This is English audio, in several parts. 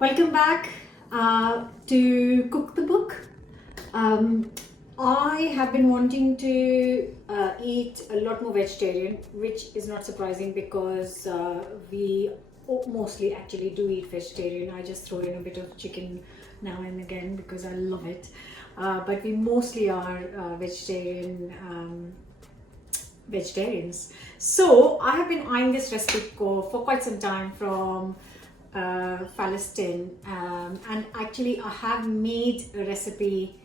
Welcome back to Cook the Book. I have been wanting to eat a lot more vegetarian, which is not surprising because we mostly actually do eat vegetarian. I just throw in a bit of chicken now and again because I love it. But we mostly are vegetarians. So I have been eyeing this recipe for quite some time from FALASTIN, and actually I have made a recipe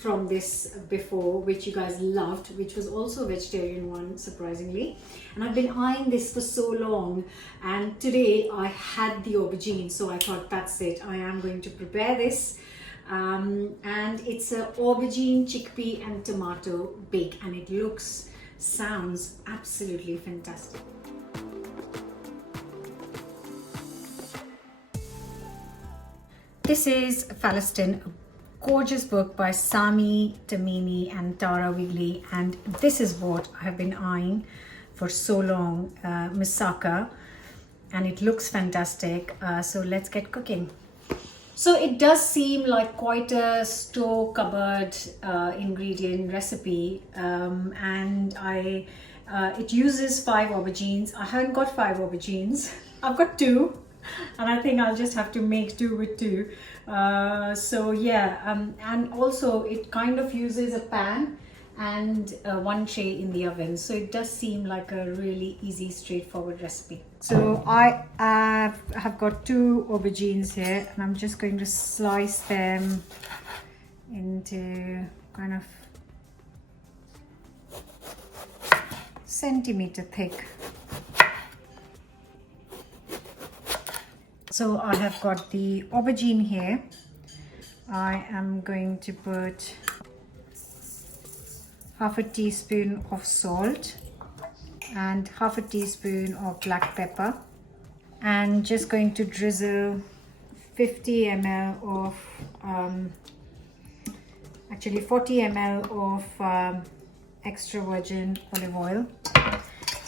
from this before which you guys loved, which was also a vegetarian one, surprisingly, and I've been eyeing this for so long, and today I had the aubergine, so I thought that's it, I am going to prepare this. And it's a aubergine, chickpea and tomato bake, and it sounds absolutely fantastic. This is FALASTIN, a gorgeous book by Sami, Tamimi and Wigley, and this is what I have been eyeing for so long, Moussaka, and it looks fantastic. So let's get cooking. So it does seem like quite a store cupboard ingredient recipe, and it uses 5 aubergines. I haven't got 5 aubergines, I've got 2. And I think I'll just have to make do with 2. So yeah, and also it kind of uses a pan and 1 tray in the oven. So it does seem like a really easy, straightforward recipe. So I have got 2 aubergines here, and I'm just going to slice them into kind of centimeter thick. So I have got the aubergine here. I am going to put half a teaspoon of salt and half a teaspoon of black pepper, and just going to drizzle 50 ml of actually 40 ml of extra virgin olive oil.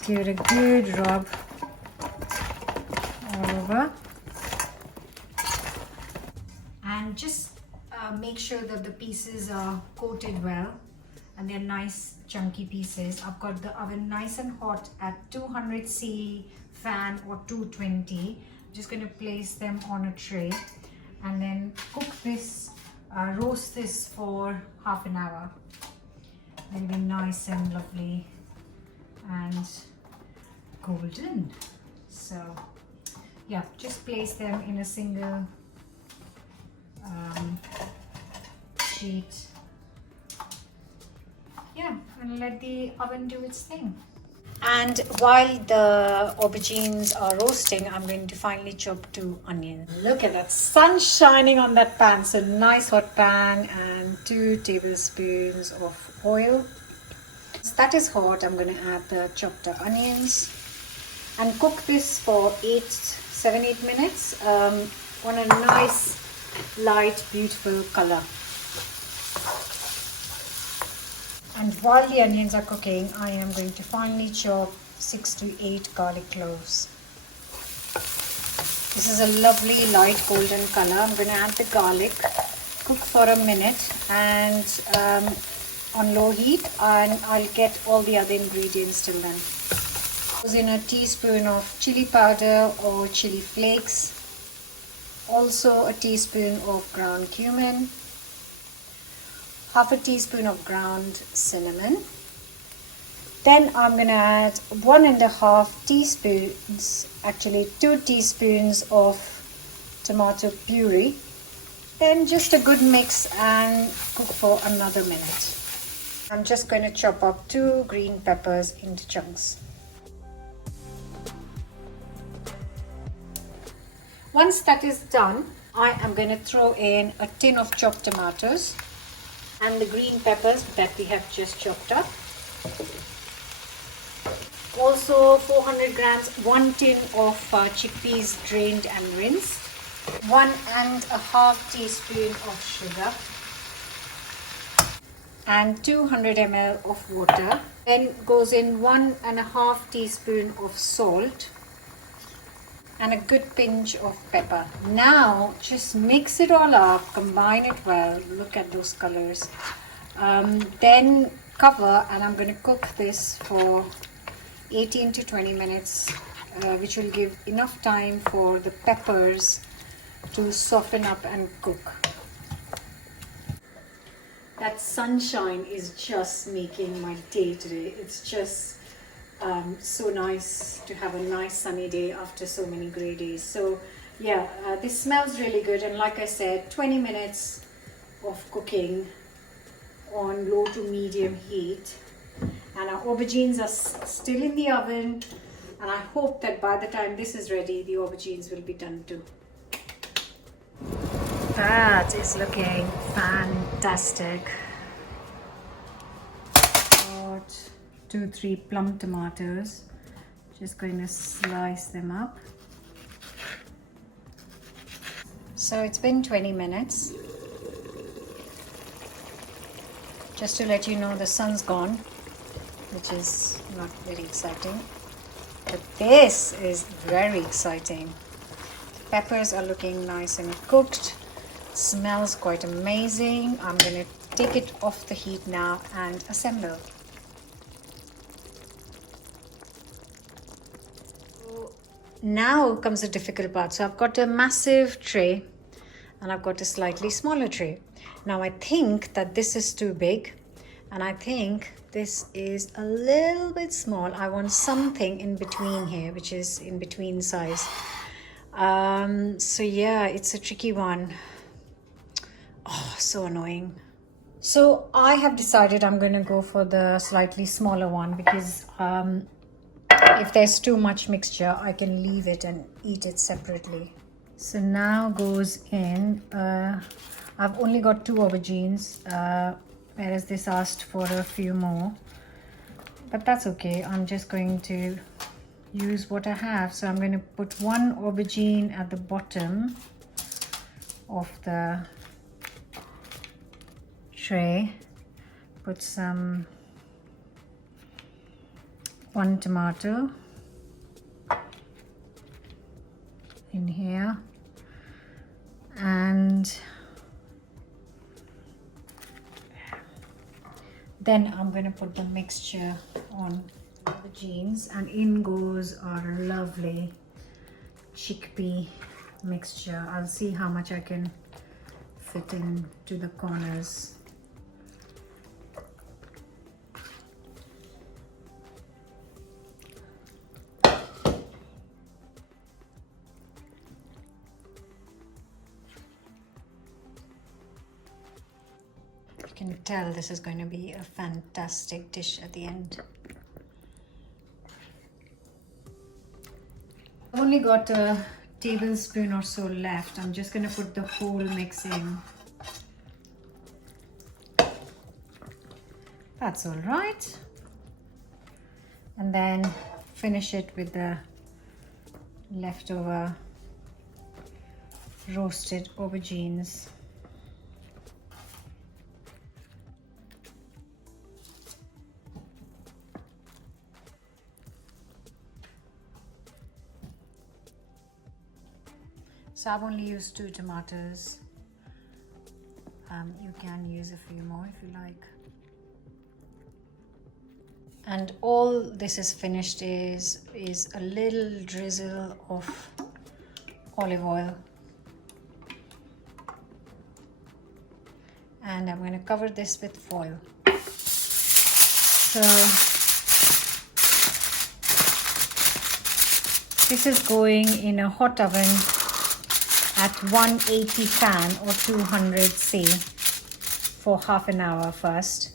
Give it a good rub all over. And just make sure that the pieces are coated well and they're nice chunky pieces. I've got the oven nice and hot at 200C fan or 220. I'm just going to place them on a tray and then cook this, roast this for half an hour. They'll be nice and lovely and golden. So yeah, just place them in a single sheet, yeah, and let the oven do its thing. And while the aubergines are roasting, I'm going to finely chop 2 onions. Look at that sun shining on that pan. So nice hot pan and 2 tablespoons of oil. So that is hot. I'm going to add the chopped up onions and cook this for 7-8 minutes on a nice light beautiful color. And while the onions are cooking, I am going to finely chop 6 to 8 garlic cloves. This is a lovely light golden color. I'm going to add the garlic, cook for a minute and on low heat, and I'll get all the other ingredients till then. Put in a teaspoon of chili powder or chili flakes, also a teaspoon of ground cumin, half a teaspoon of ground cinnamon. Then I'm going to add 1.5 teaspoons, actually 2 teaspoons of tomato puree. Then just a good mix and cook for another minute. I'm just going to chop up 2 green peppers into chunks. Once that is done, I am going to throw in a tin of chopped tomatoes and the green peppers that we have just chopped up. Also 400 grams, 1 tin of chickpeas drained and rinsed, 1.5 teaspoon of sugar and 200 ml of water. Then goes in 1.5 teaspoon of salt and a good pinch of pepper. Now just mix it all up, combine it well. Look at those colors. Then cover, and I'm going to cook this for 18 to 20 minutes, which will give enough time for the peppers to soften up and cook. That sunshine is just making my day today. It's just so nice to have a nice sunny day after so many gray days. So yeah, this smells really good, and like I said, 20 minutes of cooking on low to medium heat, and our aubergines are still in the oven, and I hope that by the time this is ready, the aubergines will be done too. That is looking fantastic. Got 2-3 plum tomatoes. Just going to slice them up. So it's been 20 minutes. Just to let you know, the sun's gone, which is not very exciting. But this is very exciting. The peppers are looking nice and cooked. Smells quite amazing. I'm going to take it off the heat now and assemble. So now comes the difficult part. So I've got a massive tray and I've got a slightly smaller tray. Now I think that this is too big, and I think this is a little bit small. I want something in between here, which is in between size. So yeah, it's a tricky one. Oh, so annoying. So I have decided I'm going to go for the slightly smaller one, because if there's too much mixture, I can leave it and eat it separately. So now goes in, I've only got 2 aubergines, whereas this asked for a few more. But that's okay, I'm just going to use what I have. So I'm going to put 1 aubergine at the bottom of the tray, put some 1 tomato in here, and then I'm going to put the mixture on the aubergines, and in goes our lovely chickpea mixture. I'll see how much I can fit into the corners. You can tell this is going to be a fantastic dish at the end. I've only got a tablespoon or so left. I'm just going to put the whole mix in. That's all right. And then finish it with the leftover roasted aubergines. So I've only used 2 tomatoes. You can use a few more if you like. And all this is finished is a little drizzle of olive oil. And I'm going to cover this with foil. So this is going in a hot oven at 180 fan or 200 C for half an hour first.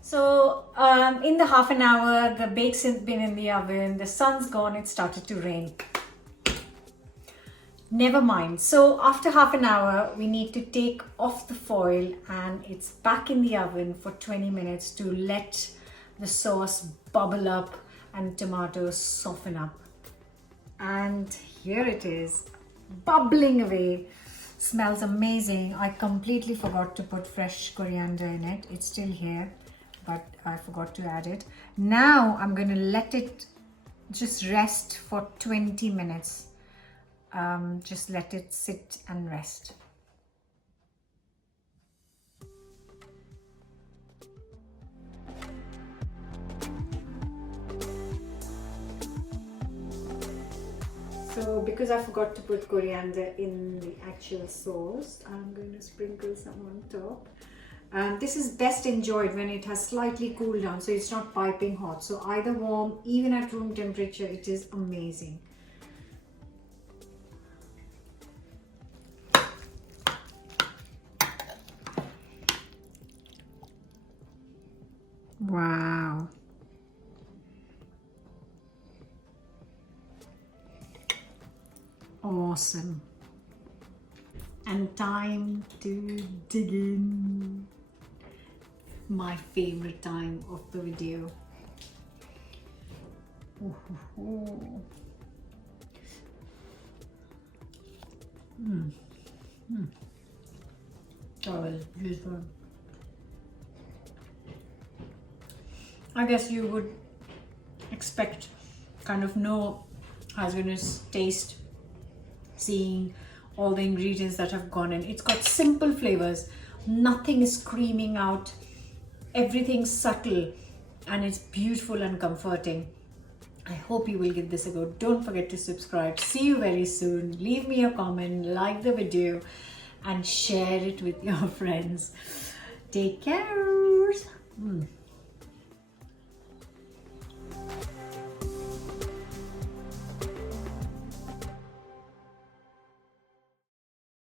So in the half an hour, the bakes have been in the oven, the sun's gone, it started to rain. Never mind. So after half an hour, we need to take off the foil, and it's back in the oven for 20 minutes to let the sauce bubble up and tomatoes soften up. And here it is, bubbling away. Smells amazing. I completely forgot to put fresh coriander in it. It's still here, but I forgot to add it. Now I'm going to let it just rest for 20 minutes. Just let it sit and rest. So because I forgot to put coriander in the actual sauce, I'm going to sprinkle some on top. This is best enjoyed when it has slightly cooled down, so it's not piping hot. So either warm, even at room temperature, it is amazing. Wow. Awesome. And time to dig in. My favorite time of the video. Oh, beautiful. I guess you would expect, kind of know how it's going to taste, seeing all the ingredients that have gone in. It's got simple flavors, nothing is screaming out, everything's subtle, and it's beautiful and comforting. I hope you will give this a go. Don't forget to subscribe. See you very soon. Leave me a comment, like the video, and share it with your friends. Take care.